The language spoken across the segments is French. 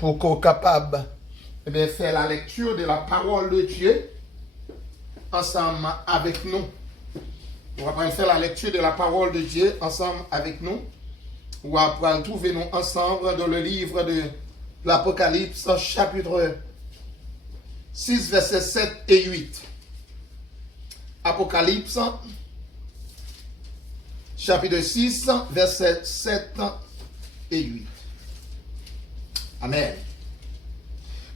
pour qu'on soit capable de faire la lecture de la parole de Dieu ensemble avec nous. On va faire la lecture de la parole de Dieu ensemble avec nous. On va trouver nous ensemble dans le livre de l'Apocalypse, chapitre 6, versets 7 et 8. Apocalypse, chapitre 6, versets 7 et 8. Amen.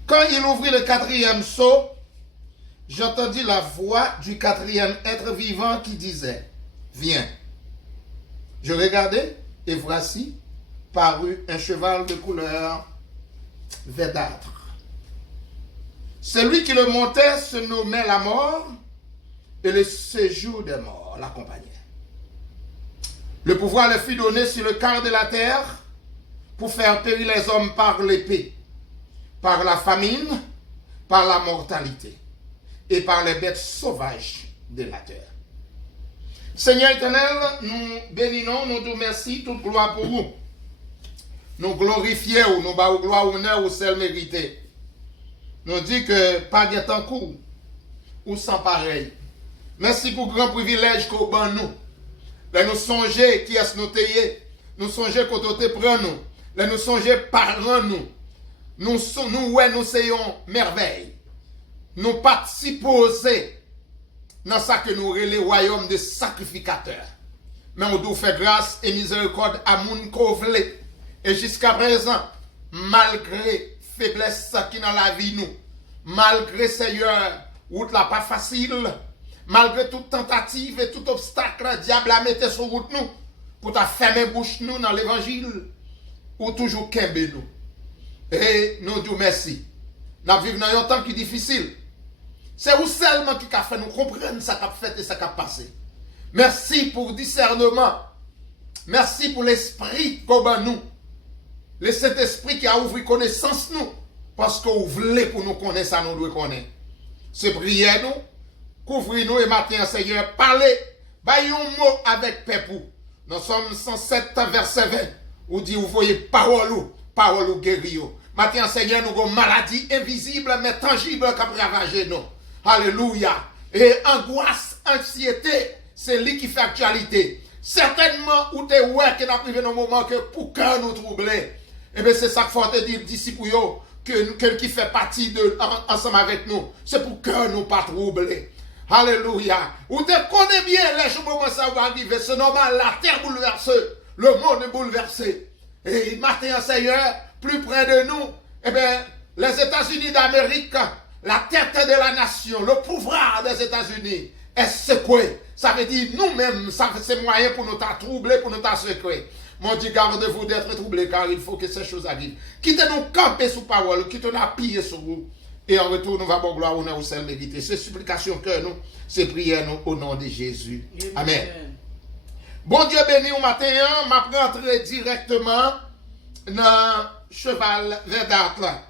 Quand il ouvrit le quatrième sceau, j'entendis la voix du quatrième être vivant qui disait, « Viens. » Je regardai, et voici, parut un cheval de couleur verdâtre. Celui qui le montait se nommait la mort, et le séjour des morts l'accompagnait. Le pouvoir leur fut donné sur le quart de la terre pour faire périr les hommes par l'épée, par la famine, par la mortalité et par les bêtes sauvages de la terre. Seigneur éternel, nous bénissons, nous te merci, toute gloire pour vous. Nous glorifions, nous bas gloire, honneur, au seul mérité. Nous disons que pas de temps court ou sans pareil. Merci pour le grand privilège qu'on ban nous. Là nous songer qui est nous taillé, nous songer qu'on te prend nous. Là nous songer parlant nous. Nous sayons merveille. Nous participons dans ça que nous relais royaume de sacrificateurs. Mais on doit faire grâce et miséricorde à mon kovle. Et jusqu'à présent, malgré faiblesse qui dans la vie nous, malgré Seigneur, route là pas facile, malgré toute tentative et tout obstacle, diable a mis sur route nous, pour ta fermer bouche nous dans l'évangile, ou toujours kembe nous. Et nous disons merci. Nous vivons dans un temps qui est difficile. C'est vous seulement qui a fait nous comprendre ce qui a fait et ce qui a passé. Merci pour le discernement. Merci pour l'esprit qu'on nous. Le Saint-Esprit qui a ouvert connaissance nous. Parce qu'on voulait pour nous connaître ça, nous devons connaître. C'est prière nous. Couvrez-nous et matin, Seigneur. Parlez. Baillons un mot avec Pépou. Nous sommes 107 verset 20. Où dit, vous voyez parole ou guérir. Matin, Seigneur, nous avons une maladie invisible mais tangible qui a ravagé nous. Alléluia. Et angoisse, anxiété, c'est lui qui fait actualité. Certainement, où tu es ouais qui n'a privé dans moment que pour cœur nous troubler. Et bien, c'est ça qu'il faut te dire, disciples, que qui fait partie de, ensemble avec nous. C'est pour cœur nous pas troubler. Alléluia. Où tu connais bien les moments où ça va arriver. C'est normal, la terre bouleversée, le monde est bouleversé. Et matin, Seigneur, plus près de nous, eh bien, les États-Unis d'Amérique, la tête de la nation, le pouvoir des États-Unis est secoué. Ça veut dire nous-mêmes, c'est moyen pour nous troubler, pour nous secouer. Mon Dieu, garde-vous d'être troublé, car il faut que ces choses arrivent. Quittez-nous camper sous parole, quittez-nous appuyer sur vous. Et en retour, nous allons gloire, honneur au seul mérité. C'est supplication que nous, c'est prière nous au nom de Jésus. Amen. Bon Dieu béni au matin, m'a rentré directement dans cheval verdâtre.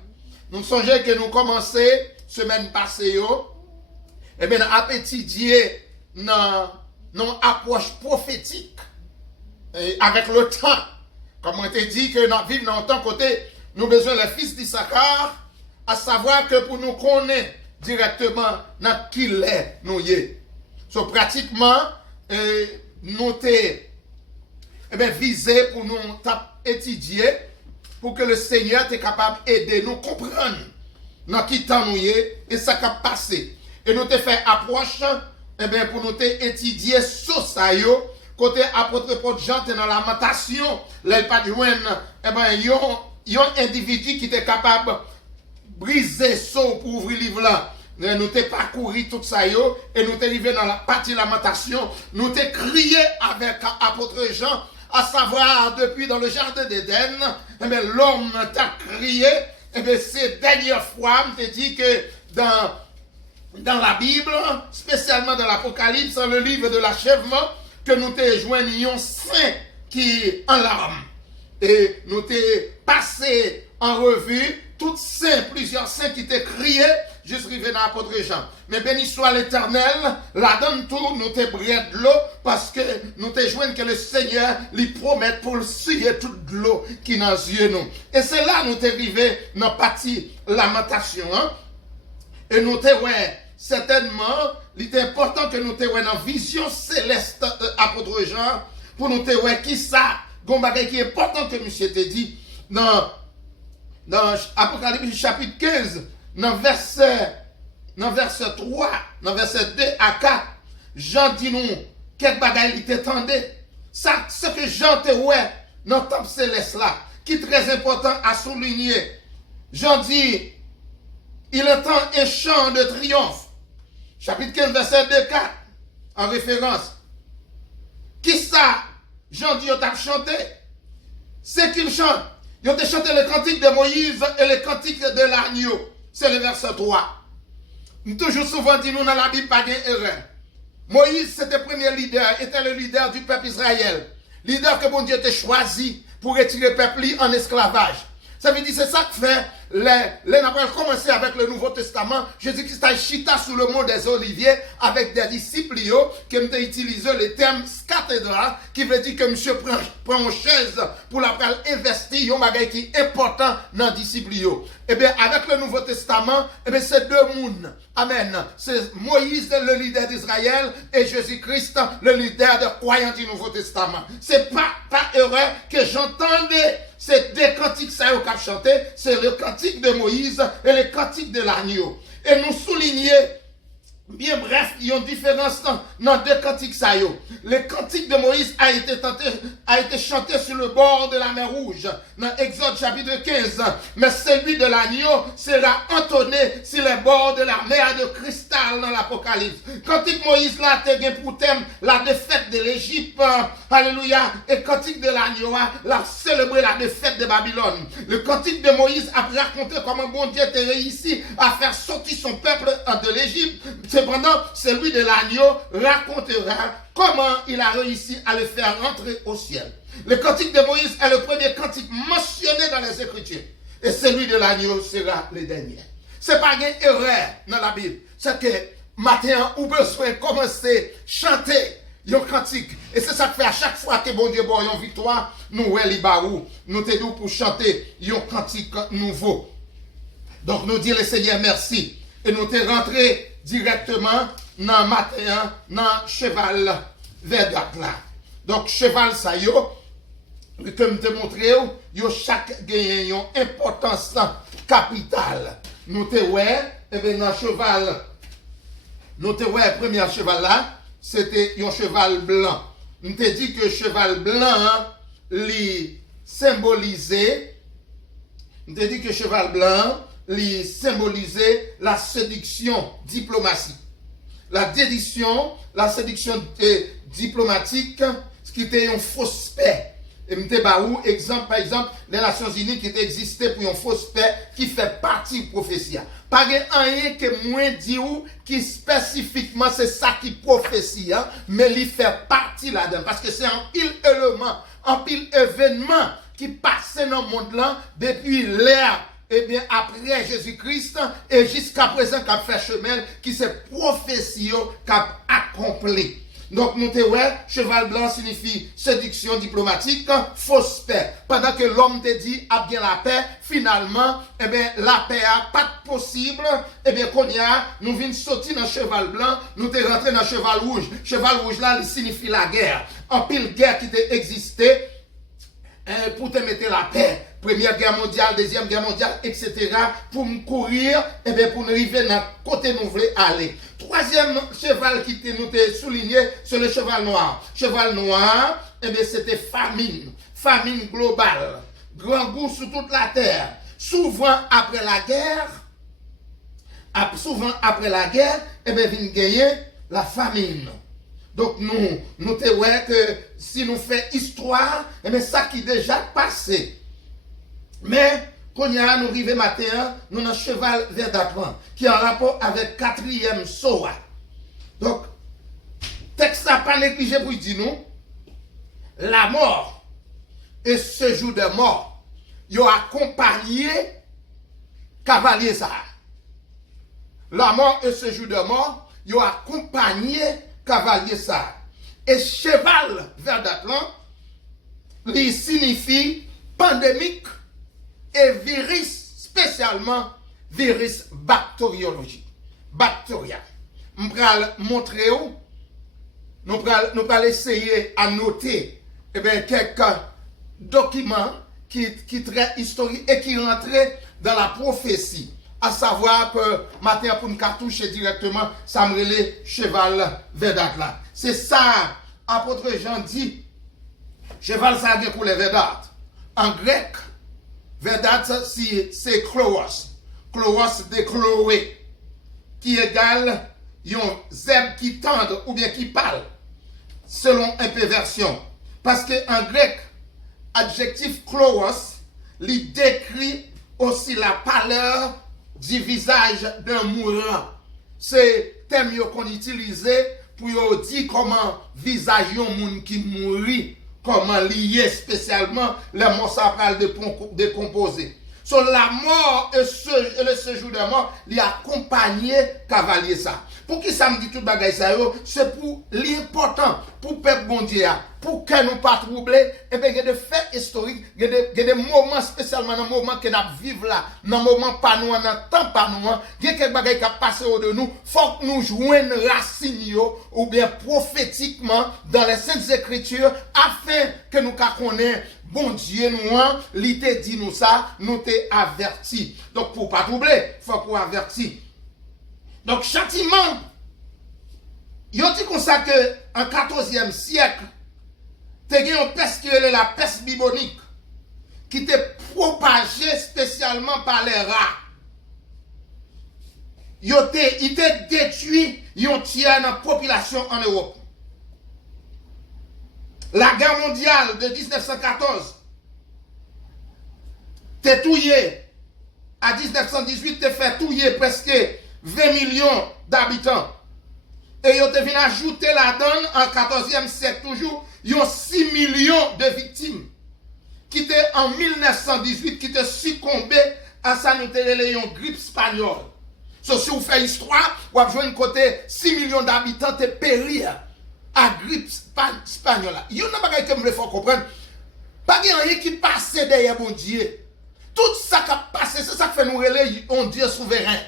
Nous songeons que nous commençons semaine passée, et bien à étudier dans approche prophétique et avec le temps. Comme on te dit que nous vivons dans le temps côté, nous avons besoin des fils d'Issachar, à savoir que pour nous connaître directement dans qui est nous y est. So, pratiquement, nous avons visé pour nous étudier pour que le Seigneur soit capable d'aider nous comprendre dans qui temps nous y est et ça qui a passé. Et nous te fait approche pour nous étudier sur ça côté apôtre Paul Jean dans la lamentation, là il pas de joindre un individu qui était capable de briser son pour ouvrir le livre là. Nous t'ai parcouru tout ça et nous t'ai arrivé dans la partie lamentation, nous t'ai crié avec apôtre Jean, à savoir depuis dans le jardin d'Éden, l'homme t'a crié, ces dernières fois, on t'a dit que dans la Bible, spécialement dans l'Apocalypse, dans le livre de l'achèvement, que nous t'ai joignions saint qui est en larmes. Et nous t'ai passé en revue toutes saints, plusieurs saints qui t'ont crié, juste arrivé dans l'apôtre Jean. Mais béni soit l'Éternel, la donne tout, nous te brûlons de l'eau, parce que nous te joignons que le Seigneur lui promet pour le suyer toute l'eau qui dans les yeux nous. Et c'est là nous te arrivé dans la partie lamentation. Hein? Et nous te ouais, certainement, il est important que nous te ouais dans vision céleste apôtre Jean, pour nous te ouais qui ça, gon bagay qui est important que monsieur te dit dans Apocalypse chapitre 15, dans verset 3, dans verset 2 à 4, Jean dit nous, quel bagay il t'étendait. Ça, ce que Jean te ouais, dans le temple céleste là, qui est très important à souligner. Jean dit, il entend un chant de triomphe. Chapitre 15, verset 2, 4, en référence. Qui ça, Jean dit, il t'a chanté? C'est qu'il chante. Ils ont chanté le cantique de Moïse et le cantique de l'agneau. C'est le verset 3. Nous toujours souvent dit nous dans la Bible, pas d'erreur. Moïse, c'était le premier leader, était le leader du peuple Israël. Leader que bon Dieu t'a choisi pour retirer le peuple en esclavage. Ça veut dire, c'est ça que fait, les avons commencé avec le Nouveau Testament. Jésus-Christ a chita sous le mont des Oliviers avec des disciples qui ont utilisé le terme scathédra, qui veut dire que monsieur prend une chaise pour la investir, un bagage qui est important dans les disciples. Eh bien, avec le Nouveau Testament, eh bien, c'est deux mondes. Amen. C'est Moïse, le leader d'Israël, et Jésus-Christ, le leader des croyants du Nouveau Testament. C'est pas erreur que j'entendais. C'est deux cantiques ça au cap chanté, c'est le cantique de Moïse et le cantique de l'agneau. Et nous souligner, bien bref, il y a une différence dans deux cantiques ça. Le cantique de Moïse a été chanté sur le bord de la mer Rouge, dans Exode chapitre 15. Mais celui de l'agneau sera entonné sur les bords de la mer de cristal dans l'Apocalypse. Cantique Moïse là, te pour thème la défaite de l'Égypte. Alléluia. Et cantique de l'agneau l'a célébré la défaite de Babylone. Le cantique de Moïse a raconté comment bon Dieu a réussi à faire sortir son peuple de l'Égypte. Cependant, celui de l'agneau racontera comment il a réussi à le faire rentrer au ciel. Le cantique de Moïse est le premier cantique mentionné dans les Écritures. Et celui de l'agneau sera le dernier. C'est pas une erreur dans la Bible. C'est que matin, on a besoin de commencer à chanter un cantique. Et c'est ça que fait à chaque fois que bon Dieu boit une victoire, nous, nous t'aidons pour chanter un cantique nouveau. Donc, nous disons le Seigneur merci. Et nous t'es rentré directement dans matin, dans cheval verdâtre là. Donc, cheval ça yo, comme te montré, yo chaque gagne une importance capitale. Nous te ouais, et bien dans cheval, nous te ouais, premier cheval là, c'était un cheval blanc. Nous te dit que cheval blanc, li symbolisait, nous te dit que cheval blanc, li symbolisait la séduction diplomatique. La séduction diplomatique, ce qui était un faux paix. Et m'te baou exemple par exemple les Nations Unies qui existait pour un faux paix qui fait partie de prophétie. Pas rien que moins dit ou qui spécifiquement c'est ça qui prophétie mais il fait partie là-dedans parce que c'est un pile élément, un pile événement qui passait dans le monde là depuis l'ère et bien après Jésus-Christ et jusqu'à présent qu'a fait chemin qui c'est prophétie qu'a accompli. Donc, nous te ouais, cheval blanc signifie séduction diplomatique, fausse paix. Pendant que l'homme te dit, a bien la paix, finalement, eh bien, la paix a pas de possible. Eh bien, qu'on y a, nous venons sortir dans cheval blanc, nous te rentré dans cheval rouge. Cheval rouge là, il signifie la guerre. En pile guerre qui te existait, pour te mettre la paix. Première guerre mondiale, deuxième guerre mondiale, etc. Pour me courir, et bien pour nous arriver dans le côté nous voulons aller. Troisième cheval qui nous a souligné, c'est le cheval noir. Cheval noir, et bien c'était famine. Famine globale. Grand goût sur toute la terre. Souvent après la guerre, et bien vient gagner la famine. Donc nous te ouais que si nous faisons histoire, et bien ça qui est déjà passé. Mais, quand nous arrivons matin, nous avons un cheval verdâtre qui est en rapport avec 4e Soa. Donc, texte n'a pas négligé pour dire nous, la mort et ce jour de mort, ils ont accompagné cavalier ça. la mort et séjour de mort, ils ont accompagné cavalier ça. Et cheval vers d'Atlan, il signifie pandémique et virus, spécialement virus bactériologique. Bactéria. Je vais montrer où. Nous allons essayer à noter quelques documents qui très historiques et qui rentraient dans la prophétie. À savoir que maintenant, pour nous toucher directement, ça me relève cheval Vedat là. C'est ça, apôtre Jean dit, cheval ça a pour les Vedat. En grec, Vedat c'est Chloos. Chloos de Chloé, qui égale un zèbre qui tendre ou bien qui pâle, selon une perversion. Parce qu'en grec, adjectif Chloos, il décrit aussi la pâleur du visage d'un mourant. C'est thème qu'on utilise pour dire comment visage d'un monde qui mourit, comment lié spécialement les mots sacrales décomposés. Sur la mort et le séjour de mort, il a accompagné cavalier ça. Pour qui ça me dit tout bagay ça yo, c'est pour l'important, pour peuple bon Dieu, pour que nous pas troubler, et bien il y a des faits historiques, il y a des moments spécialement dans le moment que nous vivons là, dans le moment pas nous, dans le temps pas nous, il y a quelques bagages qui passent au de nous, faut que nous joignons racines ou bien prophétiquement dans les saintes écritures afin que nous connaissions bon Dieu nous, il te dit nous ça, nous t'es averti. Donc pour pas troubler, faut qu'on averti. Donc, châtiment, il dit comme ça que en 14e siècle, tu as une peste qui est la peste bubonique, qui était propagée spécialement par les rats. Il a détruit un tiers de la population en Europe. La guerre mondiale de 1914, t'es touillé. À 1918, t'es fait touiller presque 20 millions d'habitants. Et ils ont venu ajouter la donne en 14e siècle toujours, ils ont 6 millions de victimes qui étaient en 1918, qui étaient succombés à sa une grippe espagnole. So, si vous faites histoire, vous avez joué un côté 6 millions d'habitants qui périr à grippe espagnole. Il y a un bagage que je faut comprendre. Pas rien qui passe derrière mon Dieu. Tout ça qui a passé, c'est ça qui fait nous relayer un Dieu souverain.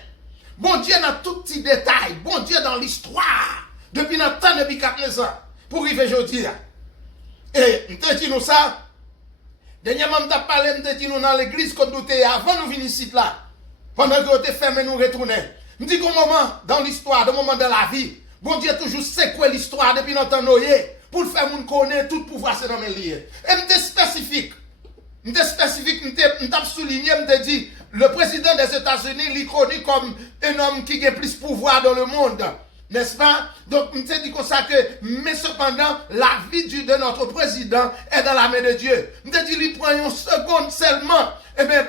Bon Dieu dans tout petit détail, bon Dieu dans l'histoire, depuis notre temps, depuis 4 ans, pour arriver aujourd'hui. Et je te dis nous ça, dernièrement, je te parlé, je te dis nous dans l'église, quand nous étions avant nous venir ici là, pendant que nous étions fermés, nous retourner. Je dis qu'au moment dans l'histoire, dans le moment de la vie, bon Dieu toujours sait quoi l'histoire depuis notre temps, pour le faire nous connaître tout pouvoir, c'est dans mes liens. Et je suis spécifique. Je t'ai souligné, je t'ai dit, le président des États-Unis, il est connu comme un homme qui a plus de pouvoir dans le monde. N'est-ce pas? Donc, je t'ai dit comme ça que, mais cependant, la vie de notre président est dans la main de Dieu. Je t'ai dit, il prend une seconde seulement, eh bien,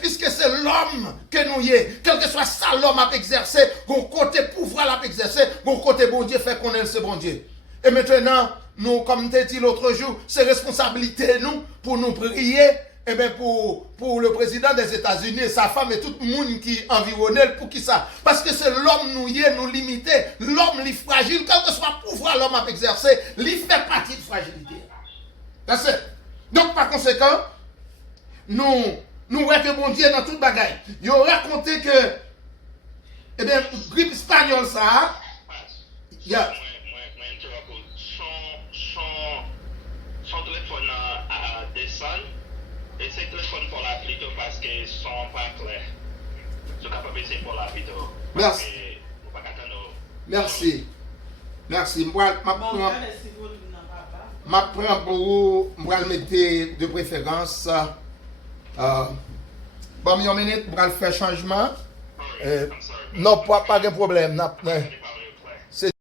puisque c'est l'homme que nous y est, quel que soit ça, l'homme a exercé, bon côté pouvoir l'a exercé, bon côté bon Dieu fait qu'on est ce bon Dieu. Et maintenant, nous, comme je t'ai dit l'autre jour, c'est responsabilité nous pour nous prier, et bien pour le président des États-Unis et sa femme et tout le monde qui environne pour qui ça. Parce que c'est l'homme nous y est, nous limité, l'homme est fragile, quel que soit le pouvoir l'homme a exercé, il fait partie de fragilité. Donc par conséquent, nous voyons que bon Dieu dans toute bagaille. Il a raconté que, eh bien, grippe espagnole ça, il y a... Son téléphone à descendre et c'est téléphone pour la plutôt parce que son pas clair. Je suis capable de pour la plutôt. Merci. Merci. Merci. Moi, ma prends pour vous, moi, le mettre de préférence. Bon, une minute, je vais faire changement. Non, pas de problème.